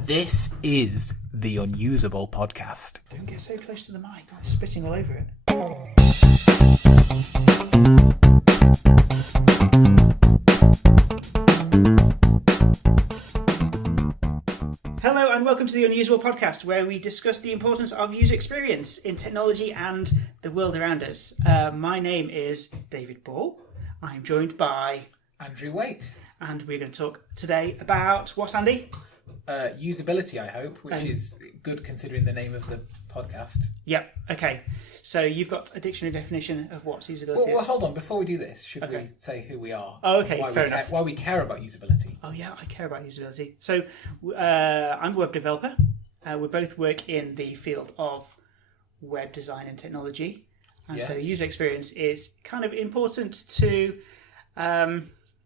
This is the Unusable Podcast. Don't get so close to the mic, I'm spitting all over it. Hello and welcome to the Unusable Podcast, where we discuss the importance of user experience in technology and the world around us. My name is David Ball. I'm joined by Andrew Waite. And we're going to talk today about what, Andy? Usability, I hope, which is good considering the name of the podcast. Yep, okay. So you've got a dictionary definition of what usability is? Well, hold on. Before we do this, should we say who we are? Oh, okay, fair enough. Why we care about usability. Oh, yeah, I care about usability. So I'm a web developer. We both work in the field of web design and technology. And so user experience is kind of important to...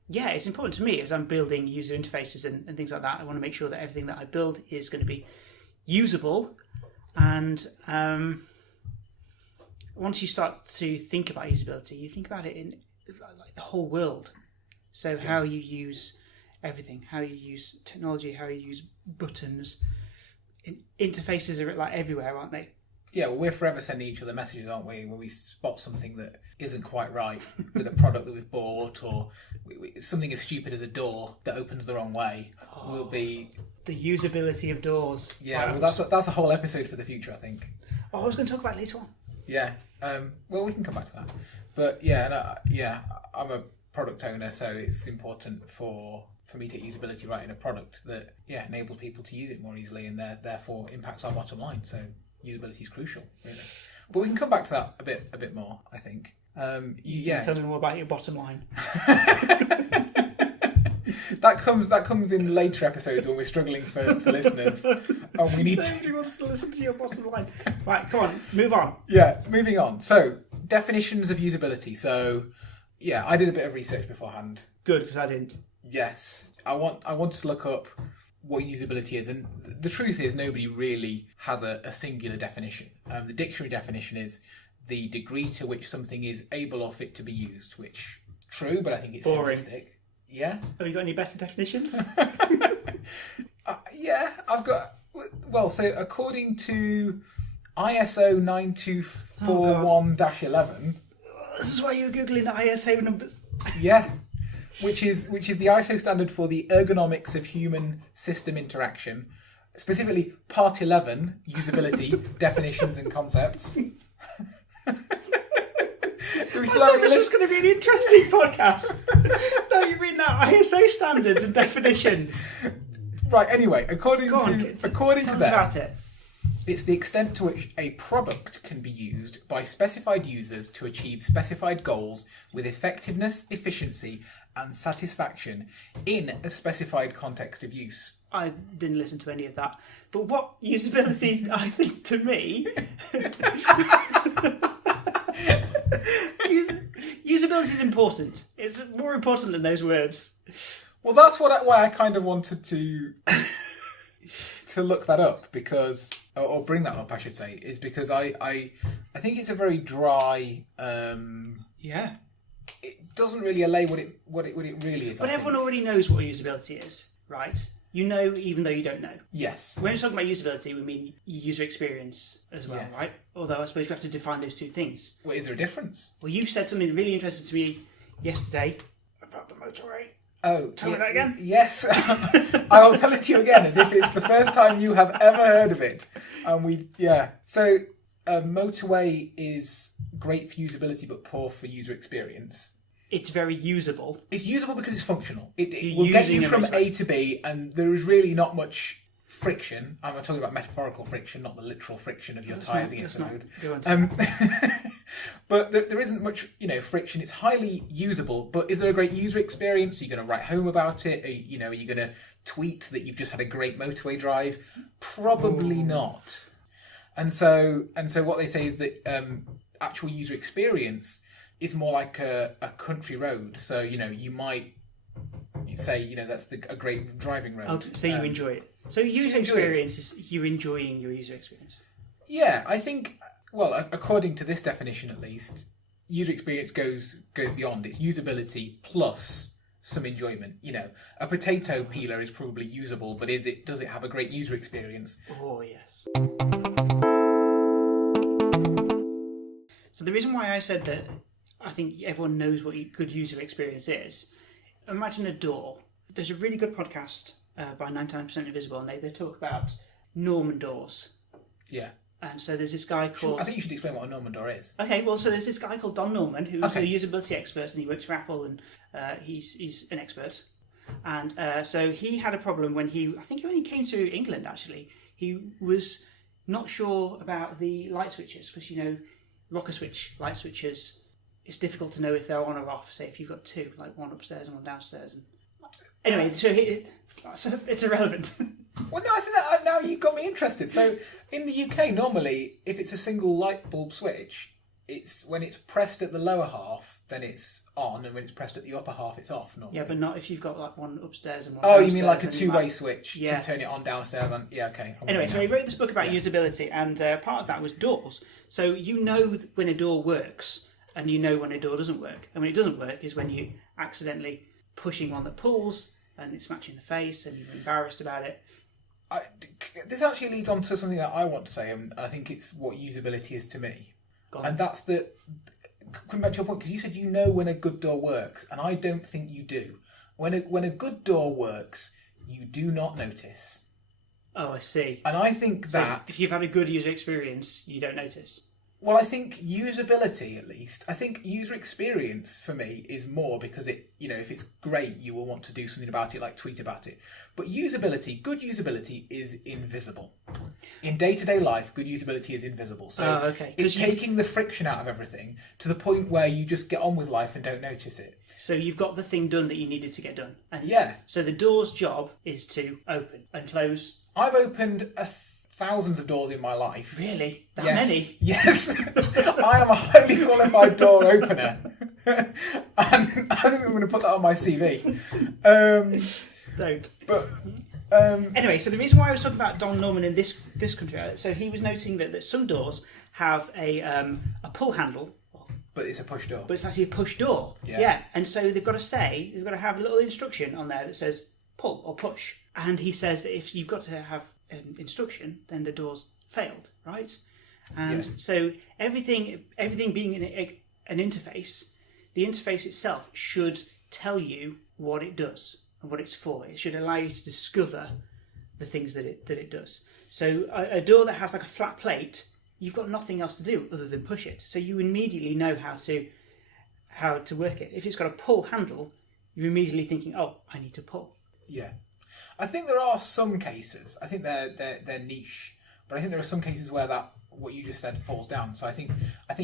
it's important to me as I'm building user interfaces and things like that. I want to make sure that everything that I build is going to be usable. And once you start to think about usability, you think about it in like the whole world. So how you use everything, how you use technology, how you use buttons. Interfaces are like everywhere, aren't they? Yeah, well, we're forever sending each other messages, aren't we, when we spot something that isn't quite right with a product that we've bought, or something as stupid as a door that opens the wrong way will be... The usability of doors. Yeah, well, that's a whole episode for the future, I think. Oh, I was going to talk about it later on. Yeah, well, we can come back to that. But I'm a product owner, so it's important for me to get usability right in a product that enables people to use it more easily and therefore impacts our bottom line. So usability is crucial, really. But we can come back to that a bit more, I think. Tell me more about your bottom line. That comes in later episodes when we're struggling for listeners, and we need to. Nobody wants to listen to your bottom line. Right, come on, move on. Yeah, moving on. So definitions of usability. So I did a bit of research beforehand. Good, because I didn't. Yes, I wanted to look up what usability is, and the truth is nobody really has a singular definition. The dictionary definition is the degree to which something is able or fit to be used, which true, but I think it's boring. Simplistic. Yeah. Have you got any better definitions? I've got. Well, so according to ISO 9241-11, this is why you were googling ISO numbers. Yeah. Which is the ISO standard for the ergonomics of human system interaction, specifically Part 11, usability, definitions and concepts. I thought this was going to be an interesting podcast. No, you mean that ISO standards and definitions. Right. Anyway, according to them, about it. It's the extent to which a product can be used by specified users to achieve specified goals with effectiveness, efficiency, and satisfaction in a specified context of use. I didn't listen to any of that. But what usability, I think, to me... usability is important. It's more important than those words. Well, that's why I kind of wanted to look that up, because... Or bring that up, I should say, is because I think it's a very dry... It doesn't really allay what it really is. But everyone already knows what usability is, right? You know, even though you don't know. Yes. When we're talking about usability, we mean user experience as well, yes. Right? Although I suppose we have to define those two things. Well, is there a difference? Well, you said something really interesting to me yesterday about the motorway. Oh, tell me that again? Yes. I will tell it to you again as if it's the first time you have ever heard of it. So a motorway is great for usability but poor for user experience. It's very usable. It's usable because it's functional. It will get you from A to B, and there is really not much friction. I'm talking about metaphorical friction, not the literal friction of your tyres against the road. But there isn't much, friction. It's highly usable. But is there a great user experience? Are you going to write home about it? Are you going to tweet that you've just had a great motorway drive? Probably not. And so what they say is that actual user experience is more like a country road. So you might say that's a great driving road. Oh, so you enjoy it. So user experience is you're enjoying your user experience. Yeah, I think. Well, according to this definition, at least, user experience goes beyond. It's usability plus some enjoyment. A potato peeler is probably usable, but does it have a great user experience? Oh, yes. So the reason why I said that I think everyone knows what good user experience is, imagine a door. There's a really good podcast by 99% Invisible, and they talk about Norman doors. Yeah. And so there's this guy called... I think you should explain what a Norman door is. Okay, well, so there's this guy called Don Norman, who's a usability expert, and he works for Apple, and he's an expert. And so he had a problem when I think when he came to England, actually. He was not sure about the light switches, because, rocker switch light switches, it's difficult to know if they're on or off. Say if you've got two, like one upstairs and one downstairs. And anyway, so it's irrelevant. Well, no, I think that now you've got me interested. So in the UK, normally, if it's a single light bulb switch, it's when it's pressed at the lower half, then it's on, and when it's pressed at the upper half, it's off. Normally. Yeah, but not if you've got like one upstairs and one. Oh, downstairs, you mean like a two-way switch to turn it on downstairs? Yeah, okay. Anyway, so he wrote this book about usability, and part of that was doors. So you know when a door works, and you know when a door doesn't work. And when it doesn't work is when you accidentally pushing one that pulls, and it's smacking you in the face, and you're embarrassed about it. This actually leads on to something that I want to say, and I think it's what usability is to me. And that's coming back to your point, because you said you know when a good door works, and I don't think you do. When a good door works, you do not notice. Oh, I see. And I think so that... if you've had a good user experience, you don't notice. Well, I think usability, at least. I think user experience, for me, is more because if it's great, you will want to do something about it, like tweet about it. But usability, good usability, is invisible. In day-to-day life, good usability is invisible. So it's taking the friction out of everything to the point where you just get on with life and don't notice it. So you've got the thing done that you needed to get done. And so the door's job is to open and close. I've opened thousands of doors in my life. Really? That many? Yes. I am a highly qualified door opener. And I think I'm going to put that on my CV. Don't. But anyway, so the reason why I was talking about Don Norman in this country, so he was noting that some doors have a pull handle. But it's a push door. But it's actually a push door. Yeah. And so they've got to have a little instruction on there that says pull or push. And he says that if you've got to have an instruction, then the door's failed, right? And so everything being an interface, the interface itself should tell you what it does and what it's for. It should allow you to discover the things that it does. So a door that has like a flat plate, you've got nothing else to do other than push it. So you immediately know how to work it. If it's got a pull handle, you're immediately thinking, oh, I need to pull. Yeah. I think there are some cases. I think they're niche, but I think there are some cases where that what you just said falls down. So I think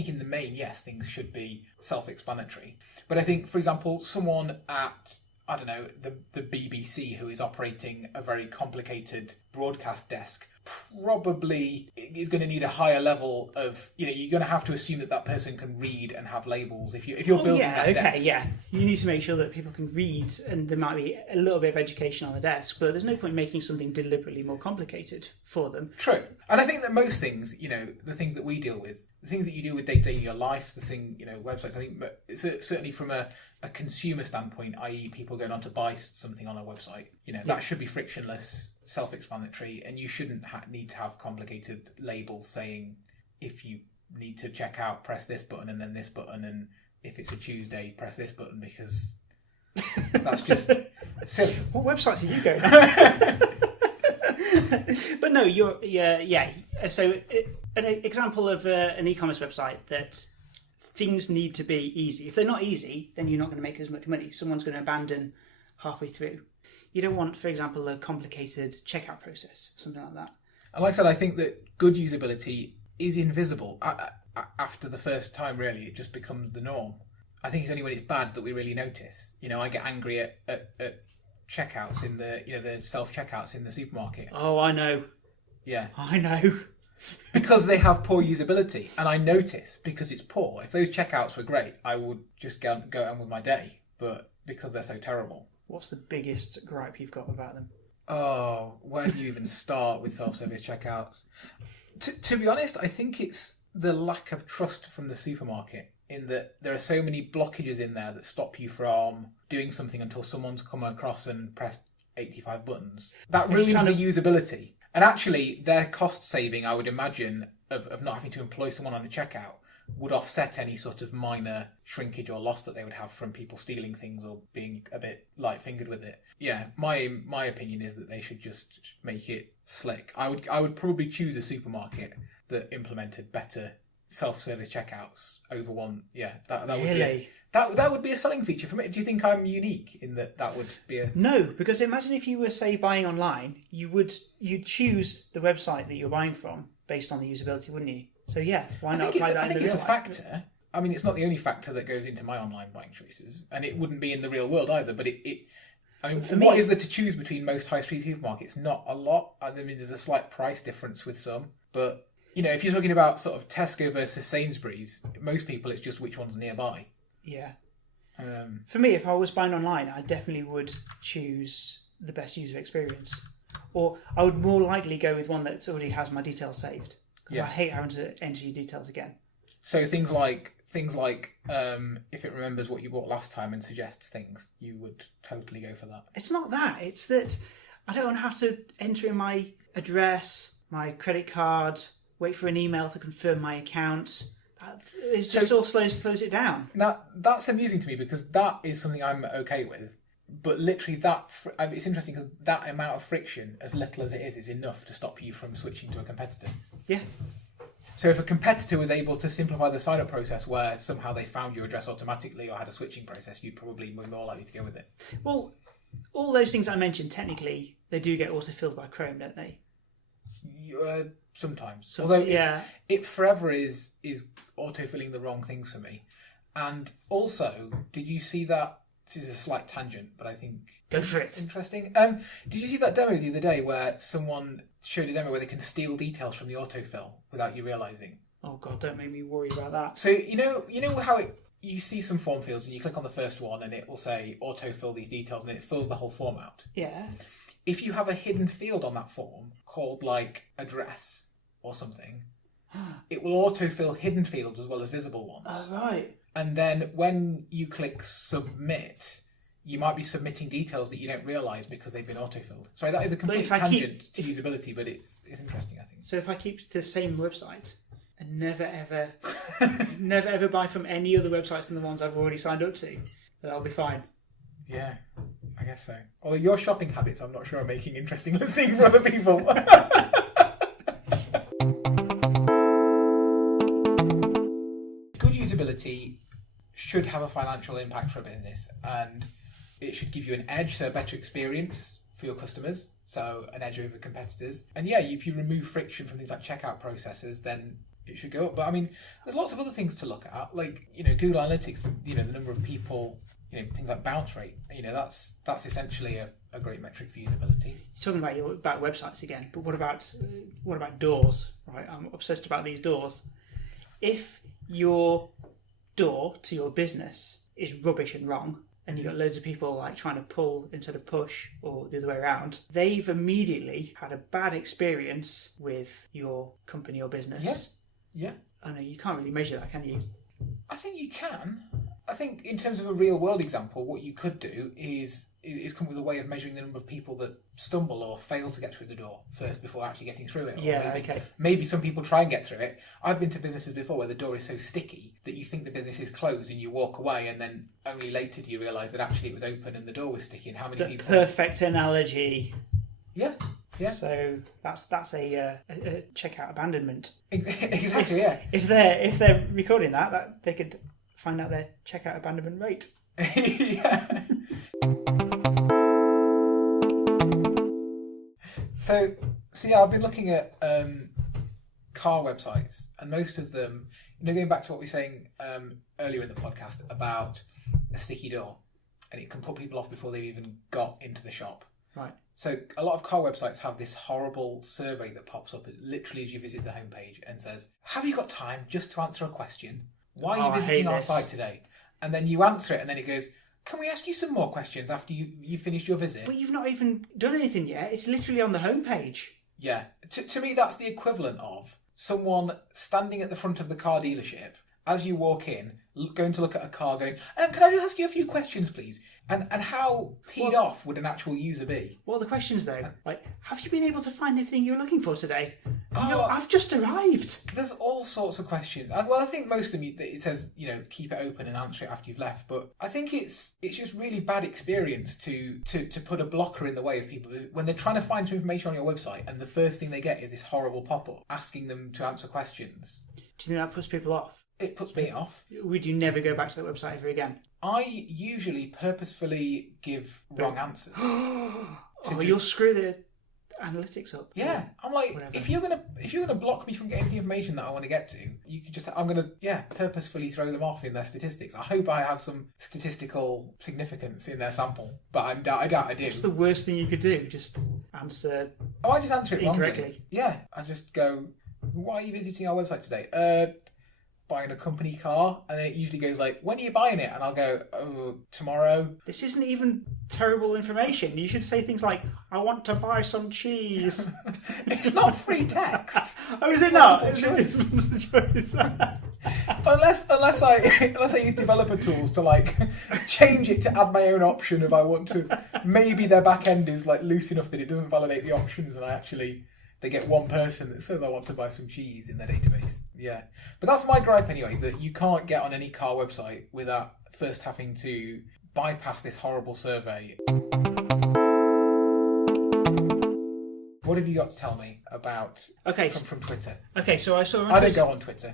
in the main, yes, things should be self-explanatory. But I think, for example, someone at the BBC who is operating a very complicated broadcast desk probably is going to need a higher level of, you're going to have to assume that person can read and have labels if you're building that desk. You need to make sure that people can read, and there might be a little bit of education on the desk, but there's no point making something deliberately more complicated for them. True. And I think that most things, the things that we deal with, the things that you deal with day to day in your life, websites, I think certainly from a consumer standpoint, i.e. people going on to buy something on a website, that should be frictionless, self-explanatory, and you shouldn't need to have complicated labels saying if you need to check out, press this button and then this button, and if it's a Tuesday, press this button, because that's just silly. What websites are you going on? But no, So an example of an e-commerce website that things need to be easy. If they're not easy, then you're not going to make as much money. Someone's going to abandon halfway through. You don't want, for example, a complicated checkout process, something like that. And like I said, I think that good usability is invisible. After the first time, really, it just becomes the norm. I think it's only when it's bad that we really notice. I get angry at checkouts in the self-checkouts in the supermarket. Oh, I know. Yeah. I know. Because they have poor usability, and I notice because it's poor. If those checkouts were great, I would just go on with my day. But because they're so terrible. What's the biggest gripe you've got about them? Oh, where do you even start with self-service checkouts? To be honest, I think it's the lack of trust from the supermarket in that there are so many blockages in there that stop you from doing something until someone's come across and pressed 85 buttons. That ruins the usability. And actually, their cost saving, I would imagine, of not having to employ someone on a checkout would offset any sort of minor shrinkage or loss that they would have from people stealing things or being a bit light-fingered with it. Yeah, my opinion is that they should just make it slick. I would probably choose a supermarket that implemented better self-service checkouts over one. Yeah, that would be that would be a selling feature for me. Do you think I'm unique in that would be a... No, because imagine if you were, say, buying online, you'd choose the website that you're buying from based on the usability, wouldn't you? So yeah, why not apply that in the real life? I think it's a factor. I mean, it's not the only factor that goes into my online buying choices, and it wouldn't be in the real world either, but I mean, what is there to choose between most high street supermarkets? Not a lot. I mean, there's a slight price difference with some, but, you know, if you're talking about sort of Tesco versus Sainsbury's, most people, it's just which one's nearby. Yeah. For me, if I was buying online, I definitely would choose the best user experience. Or I would more likely go with one that already has my details saved. Because I hate having to enter your details again. So things like if it remembers what you bought last time and suggests things, you would totally go for that. It's not that. It's that I don't want to have to enter in my address, my credit card, wait for an email to confirm my account. It just all slows it down. That's amusing to me because that is something I'm okay with. But literally it's interesting because that amount of friction, as little as it is enough to stop you from switching to a competitor. Yeah. So if a competitor was able to simplify the sign-up process where somehow they found your address automatically or had a switching process, you'd probably be more likely to go with it. Well, all those things I mentioned, technically, they do get auto-filled by Chrome, don't they? Sometimes. Although it forever is auto-filling the wrong things for me. And also, did you see that? This is a slight tangent, but I think... Go for it. Interesting. Did you see that demo the other day where someone showed a demo where they can steal details from the autofill without you realising? Oh God, don't make me worry about that. So you know how you see some form fields and you click on the first one and it will say autofill these details and then it fills the whole form out. Yeah. If you have a hidden field on that form called like address or something, it will autofill hidden fields as well as visible ones. Oh, right. And then when you click submit, you might be submitting details that you don't realise because they've been autofilled. Sorry, that is a complete tangent to usability, but it's interesting, I think. So if I keep the same website and never ever buy from any other websites than the ones I've already signed up to, that'll be fine. Yeah, I guess so. Although your shopping habits, I'm not sure are making interesting listening for other people. Good usability should have a financial impact for a business, and it should give you an edge, so a better experience for your customers, so an edge over competitors. And yeah, if you remove friction from things like checkout processes, then it should go up. But I mean, there's lots of other things to look at, like, you know, Google Analytics, you know, the number of people, you know, things like bounce rate, you know, that's essentially a great metric for usability. You're talking about websites again, but what about doors, right? I'm obsessed about these doors. If your door to your business is rubbish and wrong, and you've got loads of people like trying to pull instead of push, or the other way around, they've immediately had a bad experience with your company or business. Yeah. I know you can't really measure that, can you? I think you can. I think in terms of a real world example, what you could do is come up with a way of measuring the number of people that stumble or fail to get through the door first before actually getting through it. Yeah, Maybe some people try and get through it. I've been to businesses before where the door is so sticky that you think the business is closed and you walk away, and then only later do you realise that actually it was open and the door was sticky. And how many people? Perfect analogy. Yeah. Yeah. So that's a checkout abandonment. Exactly. Yeah. If they're recording that they could find out their checkout abandonment rate. Yeah. So yeah, I've been looking at car websites, and most of them, you know, going back to what we were saying earlier in the podcast about a sticky door, and it can put people off before they've even got into the shop. Right. So a lot of car websites have this horrible survey that pops up literally as you visit the homepage and says, "Have you got time just to answer a question? Why are you visiting our site today?" And then you answer it, and then it goes, "Can we ask you some more questions after you finished your visit?" But you've not even done anything yet. It's literally on the homepage. Yeah. To me, that's the equivalent of someone standing at the front of the car dealership as you walk in, going to look at a car, going, can I just ask you a few questions, please? And how peed off would an actual user be? What are the questions, though? Like, have you been able to find everything you're looking for today? Oh, No, I've just arrived. There's all sorts of questions. Well, I think most of them, it says, keep it open and answer it after you've left. But I think it's just really bad experience to put a blocker in the way of people when they're trying to find some information on your website and the first thing they get is this horrible pop-up asking them to answer questions. Do you think that puts people off? It puts me off. Would you never go back to that website ever again? I usually purposefully give wrong answers. You'll screw the analytics up. Yeah, I'm like, whatever. if you're gonna block me from getting the information that I want to get to, you could just, I'm gonna purposefully throw them off in their statistics. I hope I have some statistical significance in their sample, but I doubt I do. What's the worst thing you could do? Just answer. Oh, I just answer it incorrectly. wrongly. Yeah, I just go, why are you visiting our website today? Buying a company car, and then it usually goes like, when are you buying it? And I'll go, oh, tomorrow. This isn't even terrible information. You should say things like, I want to buy some cheese. It's not free text. Oh, is it not? Is Multiple it just multiple choice? Unless I use developer tools to like change it to add my own option if I want to. Maybe their back end is like loose enough that it doesn't validate the options, and they get one person that says I want to buy some cheese in their database. Yeah. But that's my gripe anyway, that you can't get on any car website without first having to bypass this horrible survey. What have you got to tell me about from Twitter? Okay, so I saw. I don't go on Twitter.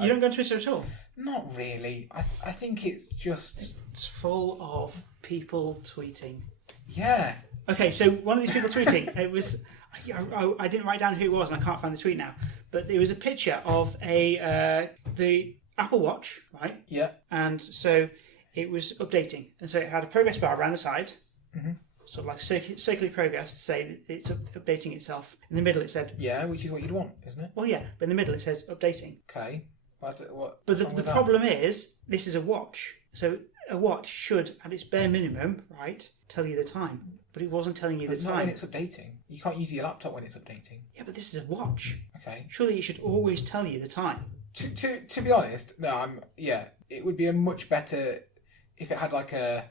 You don't go on Twitter at all? Not really. I think it's just... It's full of people tweeting. Yeah. Okay, so one of these people tweeting, it was... I didn't write down who it was, and I can't find the tweet now. But there was a picture of the Apple Watch, right? Yeah. And so it was updating, and so it had a progress bar around the side, sort of like circular progress to say that it's updating itself. In the middle, it said, "Yeah," which is what you'd want, isn't it? Well, yeah, but in the middle it says updating. Okay. What? But the problem is, this is a watch, so a watch should, at its bare minimum, right, tell you the time. But it wasn't telling you the time. Not when it's updating. You can't use your laptop when it's updating. Yeah, but this is a watch. Okay. Surely it should always tell you the time. To be honest, no, it would be a much better if it had like a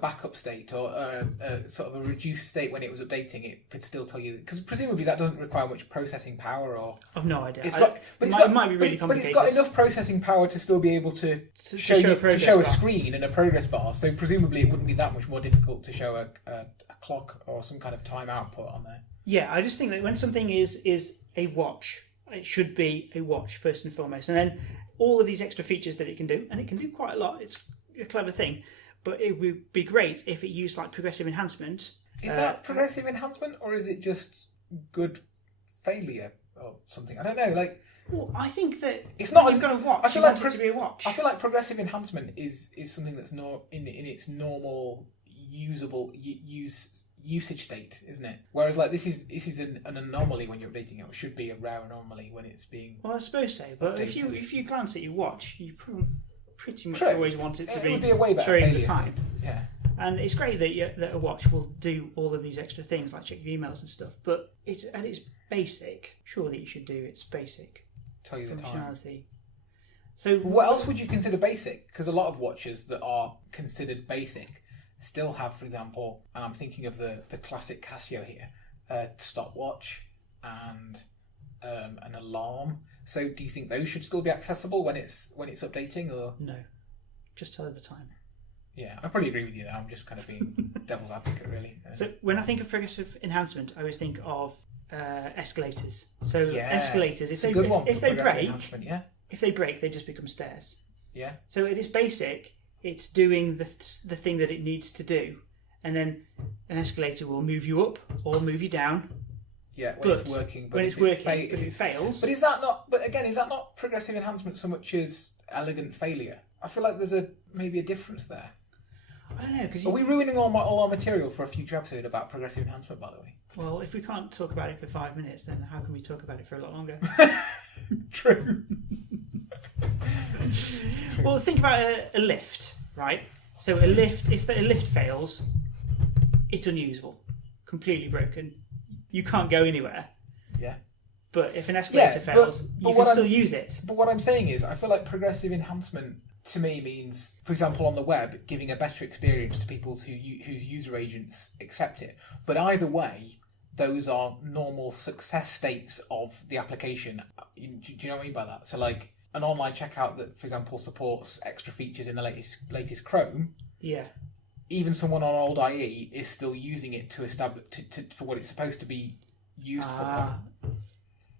backup state or a sort of a reduced state when it was updating. It could still tell you, because presumably that doesn't require much processing power or. I've no idea. It might be really complicated. But it's got enough processing power to still be able to show a screen and a progress bar. So presumably it wouldn't be that much more difficult to show a clock or some kind of time output on there. Yeah, I just think that when something is a watch, it should be a watch first and foremost, and then all of these extra features that it can do, and it can do quite a lot. It's a clever thing. But it would be great if it used like progressive enhancement. Is that progressive enhancement, or is it just good failure or something? I don't know. Well, I think that it's not. You've got a watch. I feel you like want it to be a watch. I feel like progressive enhancement is something that's not in its normal usable usage state, isn't it? Whereas this is an anomaly when you're updating it. It should be a rare anomaly when it's being. Well, I suppose so. But updated. if you glance at your watch, you pretty much True. always want it to would be a way better showing the time. State. Yeah. And it's great that a watch will do all of these extra things, like check your emails and stuff. But it's at its basic. Surely it should do its basic Tell you the functionality. time. So what else would you consider basic? Because a lot of watches that are considered basic still have, for example, and I'm thinking of the classic Casio here, stopwatch and an alarm. So do you think those should still be accessible when it's updating, or no? Just tell her the time. Yeah, I probably agree with you there. I'm just kind of being devil's advocate, really. So when I think of progressive enhancement, I always think of escalators. So escalators, if they break, if they break, they just become stairs. Yeah. So it is basic. It's doing the thing that it needs to do, and then an escalator will move you up or move you down. Yeah, it's working. But if it fails. But is that not? But again, is that not progressive enhancement so much as elegant failure? I feel like there's maybe a difference there. I don't know, because are we ruining all our material for a future episode about progressive enhancement? By the way. Well, if we can't talk about it for 5 minutes, then how can we talk about it for a lot longer? True. Well, think about a lift, right? So a lift, if a lift fails, it's unusable, completely broken. You can't go anywhere. Yeah. But if an escalator fails, you can still use it. But what I'm saying is, I feel like progressive enhancement to me means, for example, on the web, giving a better experience to people whose user agents accept it. But either way, those are normal success states of the application. Do you know what I mean by that? So like an online checkout that, for example, supports extra features in the latest Chrome. Yeah. Even someone on old IE is still using it to establish for what it's supposed to be used for.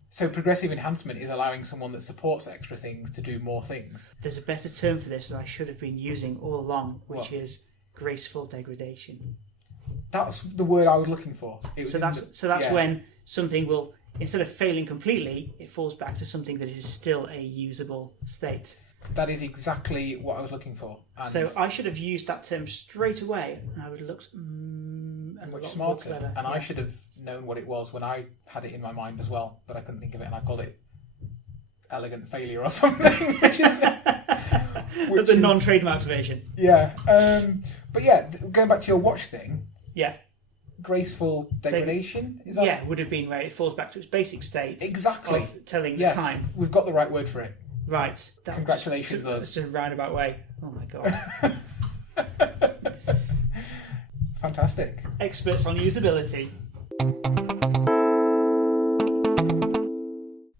So progressive enhancement is allowing someone that supports extra things to do more things. There's a better term for this that I should have been using all along, which is graceful degradation. That's the word I was looking for. So that's when something will, instead of failing completely, it falls back to something that is still a usable state. That is exactly what I was looking for. And so I should have used that term straight away, and I would have looked much smarter. And I should have known what it was when I had it in my mind as well, but I couldn't think of it, and I called it elegant failure or something. Which is the non-trademark version. Yeah, but yeah, going back to your watch thing. Yeah. Graceful degradation, is that? Yeah, would have been where it falls back to its basic state. Exactly. Of telling the time. We've got the right word for it. Right. Congratulations, us. That's a roundabout way. Oh my god. Fantastic. Experts on usability.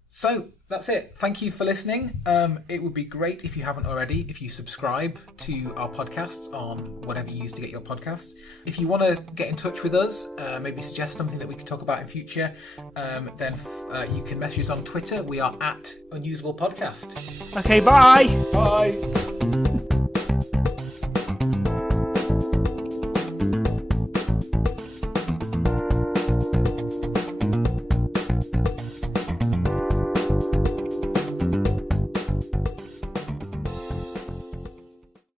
So that's it. Thank you for listening. It would be great if you haven't already, if you subscribe to our podcasts on whatever you use to get your podcasts. If you want to get in touch with us, maybe suggest something that we can talk about in future, then you can message us on Twitter. We are at Unusable Podcast. Okay, bye. Bye.